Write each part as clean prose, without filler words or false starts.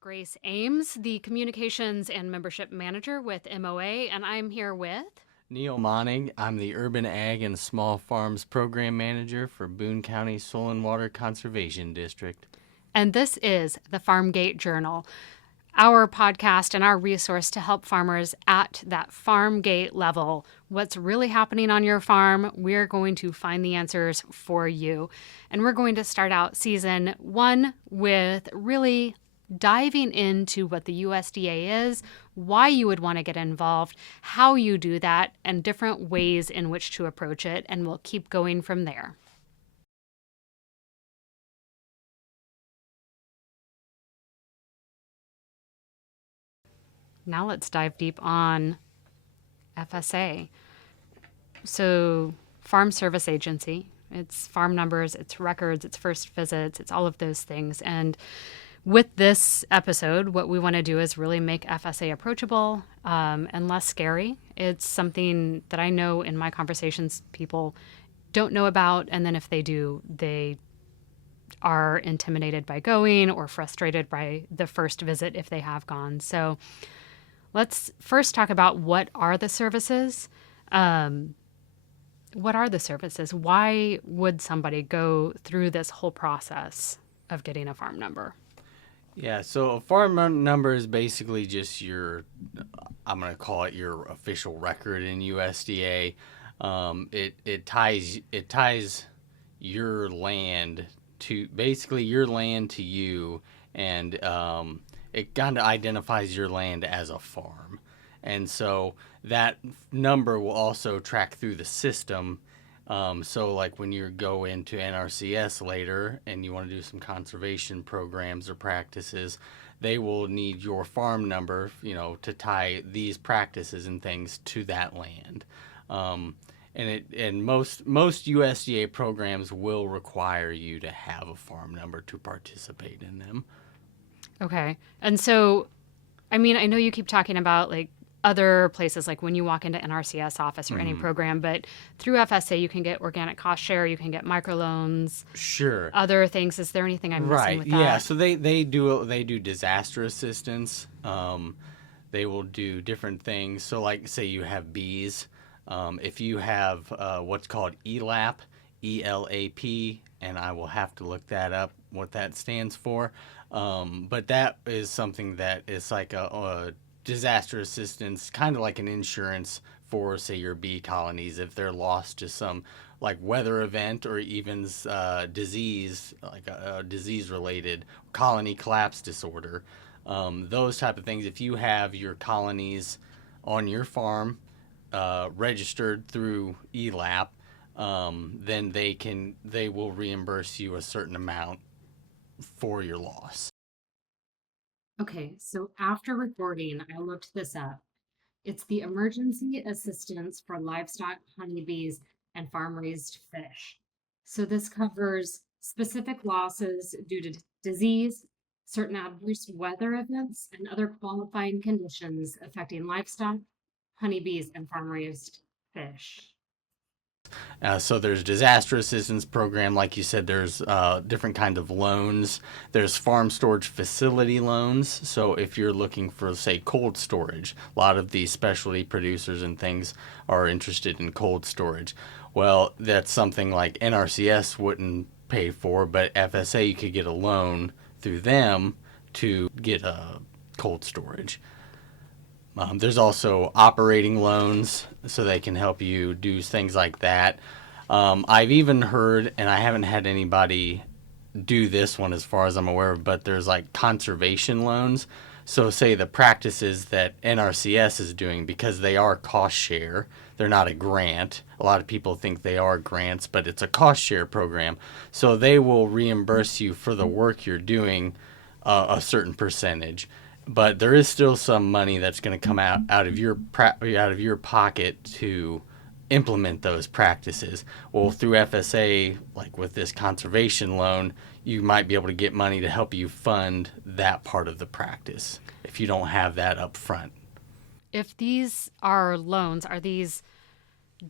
Grace Ames, the Communications and Membership Manager with MOA, and I'm here with Neil Monning. I'm the Urban Ag and Small Farms Program Manager for Boone County Soil and Water Conservation District. And this is the Farm Gate Journal, our podcast and our resource to help farmers at that farm gate level. What's really happening on your farm, we're going to find the answers for you. And we're going to start out season 1 with really diving into what the USDA is, why you would want to get involved, how you do that, and different ways in which to approach it, and we'll keep going from there. Now let's dive deep on FSA. So, Farm Service Agency, it's farm numbers, it's records, it's first visits, it's all of those things. And with this episode, what we want to do is really make FSA approachable and less scary. It's something that I know in my conversations people don't know about, and then if they do, they are intimidated by going or frustrated by the first visit if they have gone. So let's first talk about what are the services. What are the services? Why would somebody go through this whole process of getting a farm number? Yeah, so a farm number is basically just I'm going to call it your official record in USDA. It ties your land to you, and it kind of identifies your land as a farm. And so that number will also track through the system. So like when you go into NRCS later and you want to do some conservation programs or practices, they will need your farm number, to tie these practices and things to that land. And most USDA programs will require you to have a farm number to participate in them. Okay. And so, I know you keep talking about like other places, like when you walk into NRCS office or any program, but through FSA, you can get organic cost share, you can get microloans. Sure. Other things. Is there anything I'm missing with that? Yeah. So they do disaster assistance. They will do different things. So like say you have bees, if you have what's called ELAP, ELAP, and I will have to look that up, what that stands for. But that is something that is like a disaster assistance, kind of like an insurance for, say, your bee colonies if they're lost to some like weather event or even disease, like a disease-related colony collapse disorder. Those type of things. If you have your colonies on your farm registered through ELAP, then they will reimburse you a certain amount for your loss. Okay, so after recording, I looked this up. It's the Emergency Assistance for Livestock, Honeybees, and Farm-Raised Fish. So this covers specific losses due to disease, certain adverse weather events, and other qualifying conditions affecting livestock, honeybees, and farm-raised fish. So there's disaster assistance program, like you said. There's different kinds of loans. There's farm storage facility loans. So if you're looking for, say, cold storage, a lot of these specialty producers and things are interested in cold storage. Well, that's something like NRCS wouldn't pay for, but FSA, you could get a loan through them to get cold storage. There's also operating loans, so they can help you do things like that. I've even heard, and I haven't had anybody do this one as far as I'm aware of, but there's like conservation loans. So say the practices that NRCS is doing, because they are cost share, they're not a grant. A lot of people think they are grants, but it's a cost share program. So they will reimburse you for the work you're doing a certain percentage. But there is still some money that's going to come out of your pocket to implement those practices. Well, through FSA, like with this conservation loan, you might be able to get money to help you fund that part of the practice if you don't have that up front. If these are loans, are these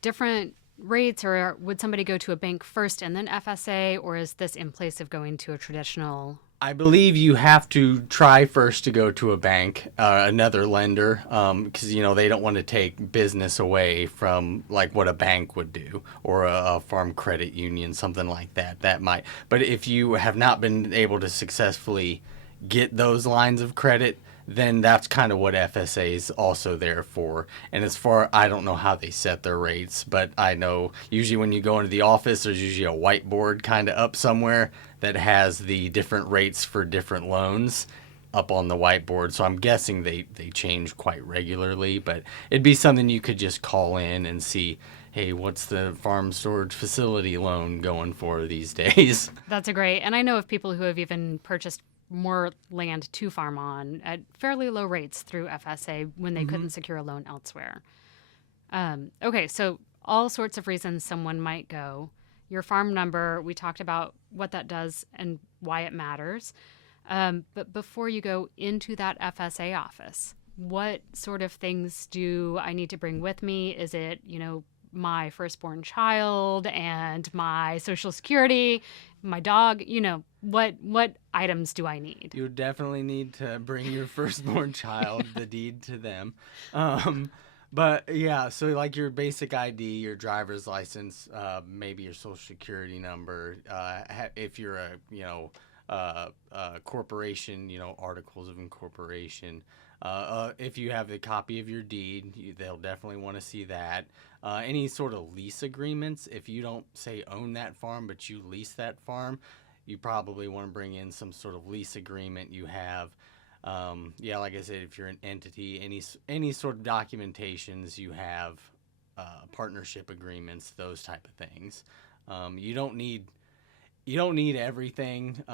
different rates, or would somebody go to a bank first and then FSA, or is this in place of going to a traditional? I believe you have to try first to go to a bank, another lender, because they don't want to take business away from like what a bank would do, or a farm credit union, something like that. That might. But if you have not been able to successfully get those lines of credit, then that's kind of what FSA is also there for. And as far, I don't know how they set their rates, but I know usually when you go into the office, there's usually a whiteboard kind of up somewhere that has the different rates for different loans up on the whiteboard. So I'm guessing they change quite regularly, but it'd be something you could just call in and see, hey, what's the farm storage facility loan going for these days? That's a great. And I know of people who have even purchased more land to farm on at fairly low rates through FSA when they couldn't secure a loan elsewhere. Okay, so all sorts of reasons someone might go. Your farm number, we talked about what that does and why it matters. But before you go into that FSA office, what sort of things do I need to bring with me? Is it, my firstborn child and my social security, my dog, what items do I need? You definitely need to bring your firstborn child, the deed to them. But yeah, so like your basic ID, your driver's license, maybe your social security number. If you're a corporation, articles of incorporation. If you have a copy of your deed, they'll definitely want to see that. Any sort of lease agreements, if you don't say own that farm, but you lease that farm, you probably want to bring in some sort of lease agreement you have. Like I said, if you're an entity, any sort of documentations you have, partnership agreements, those type of things. You don't need everything.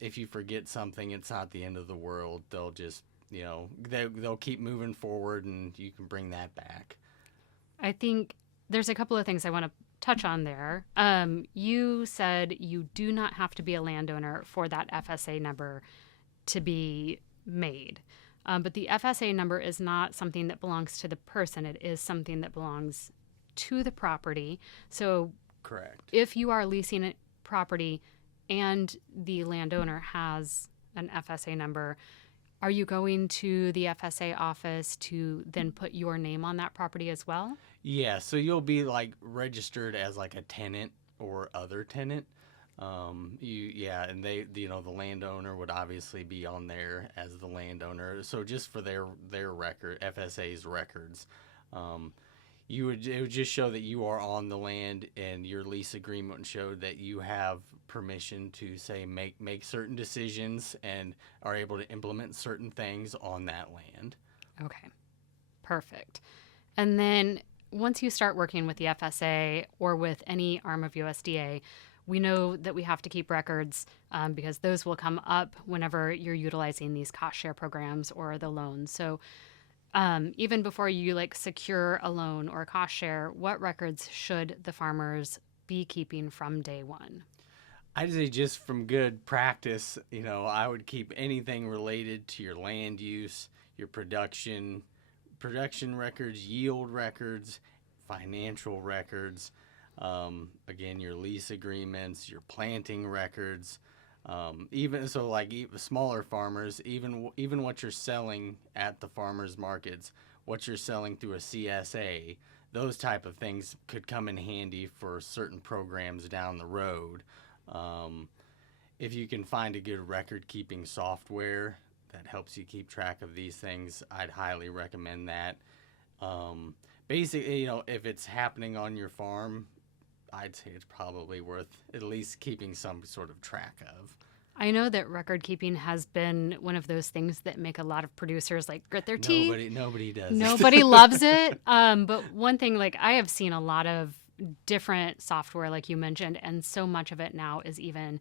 If you forget something, it's not the end of the world. They'll just they'll keep moving forward, and you can bring that back. I think there's a couple of things I want to touch on there. You said you do not have to be a landowner for that FSA number to be made. But the FSA number is not something that belongs to the person. It is something that belongs to the property. So correct. If you are leasing a property and the landowner has an FSA number, are you going to the FSA office to then put your name on that property as well? Yeah, so you'll be like registered as like a tenant or other tenant. And the landowner would obviously be on there as the landowner. So just for their record, FSA's records, it would just show that you are on the land, and your lease agreement showed that you have permission to say make certain decisions and are able to implement certain things on that land. Okay, perfect. And then once you start working with the FSA or with any arm of USDA, we know that we have to keep records because those will come up whenever you're utilizing these cost share programs or the loans. So even before you secure a loan or a cost share, what records should the farmers be keeping from day one? I'd say just from good practice, I would keep anything related to your land use, your production records, yield records, financial records, again, your lease agreements, your planting records, even smaller farmers, even what you're selling at the farmers markets, what you're selling through a CSA, those type of things could come in handy for certain programs down the road. If you can find a good record-keeping software that helps you keep track of these things, I'd highly recommend that. Basically, if it's happening on your farm, I'd say it's probably worth at least keeping some sort of track of. I know that record keeping has been one of those things that make a lot of producers grit their teeth. Nobody does. Nobody loves it. But one thing, I have seen a lot of different software, like you mentioned, and so much of it now is even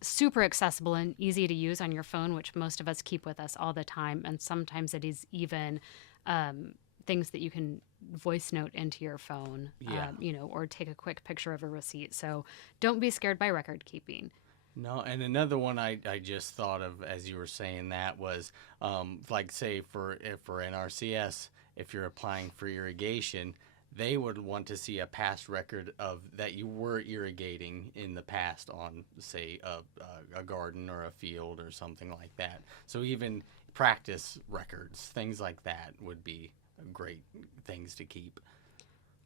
super accessible and easy to use on your phone, which most of us keep with us all the time. And sometimes it is even things that you can voice note into your phone, or take a quick picture of a receipt. So don't be scared by record keeping. No, and another one I just thought of as you were saying that was, say for NRCS, if you're applying for irrigation, they would want to see a past record of that you were irrigating in the past on, say, a garden or a field or something like that. So even practice records, things like that would be great things to keep.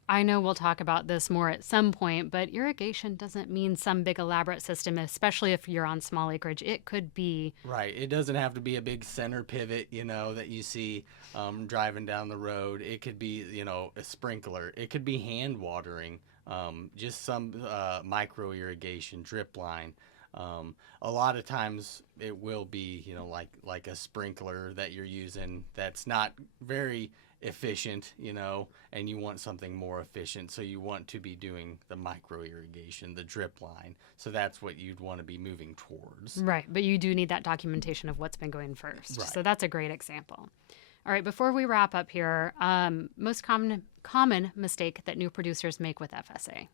I know we'll talk about this more at some point, but irrigation doesn't mean some big elaborate system, especially if you're on small acreage. It could be... Right. It doesn't have to be a big center pivot, that you see driving down the road. It could be, a sprinkler. It could be hand watering, just some micro irrigation, drip line. A lot of times it will be, like a sprinkler that you're using that's not very efficient, and you want something more efficient. So you want to be doing the micro irrigation, the drip line. So that's what you'd want to be moving towards. Right. But you do need that documentation of what's been going first. Right. So that's a great example. All right. Before we wrap up here, most common mistake that new producers make with FSA.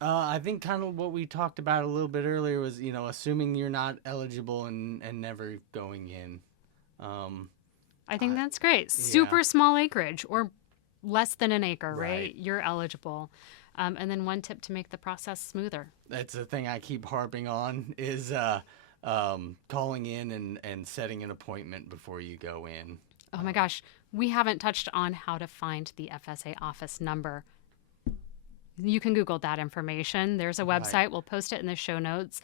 I think kind of what we talked about a little bit earlier was, assuming you're not eligible and never going in. I think that's great. Super small acreage or less than an acre, right? You're eligible. And then one tip to make the process smoother. That's the thing I keep harping on is calling in and setting an appointment before you go in. Oh my gosh. We haven't touched on how to find the FSA office number. You can Google that information. There's a website. Right. We'll post it in the show notes.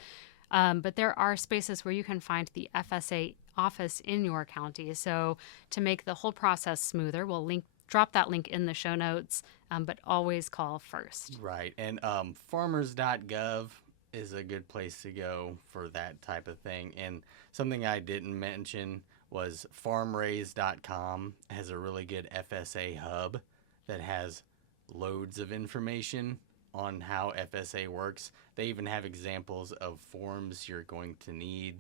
But there are spaces where you can find the FSA office in your county. So to make the whole process smoother, we'll drop that link in the show notes, but always call first. Right. And farmers.gov is a good place to go for that type of thing. And something I didn't mention was farmraise.com has a really good FSA hub that has loads of information on how FSA works. They even have examples of forms you're going to need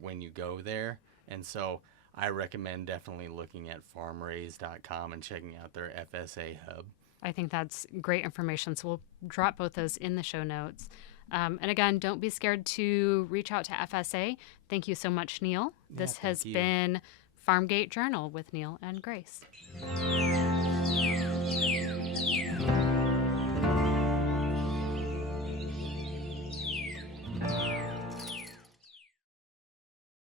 when you go there. And so I recommend definitely looking at farmraise.com and checking out their FSA hub. I think that's great information. So we'll drop both those in the show notes. And again, don't be scared to reach out to FSA. Thank you so much, Neil. This has been Farmgate Journal with Neil and Grace.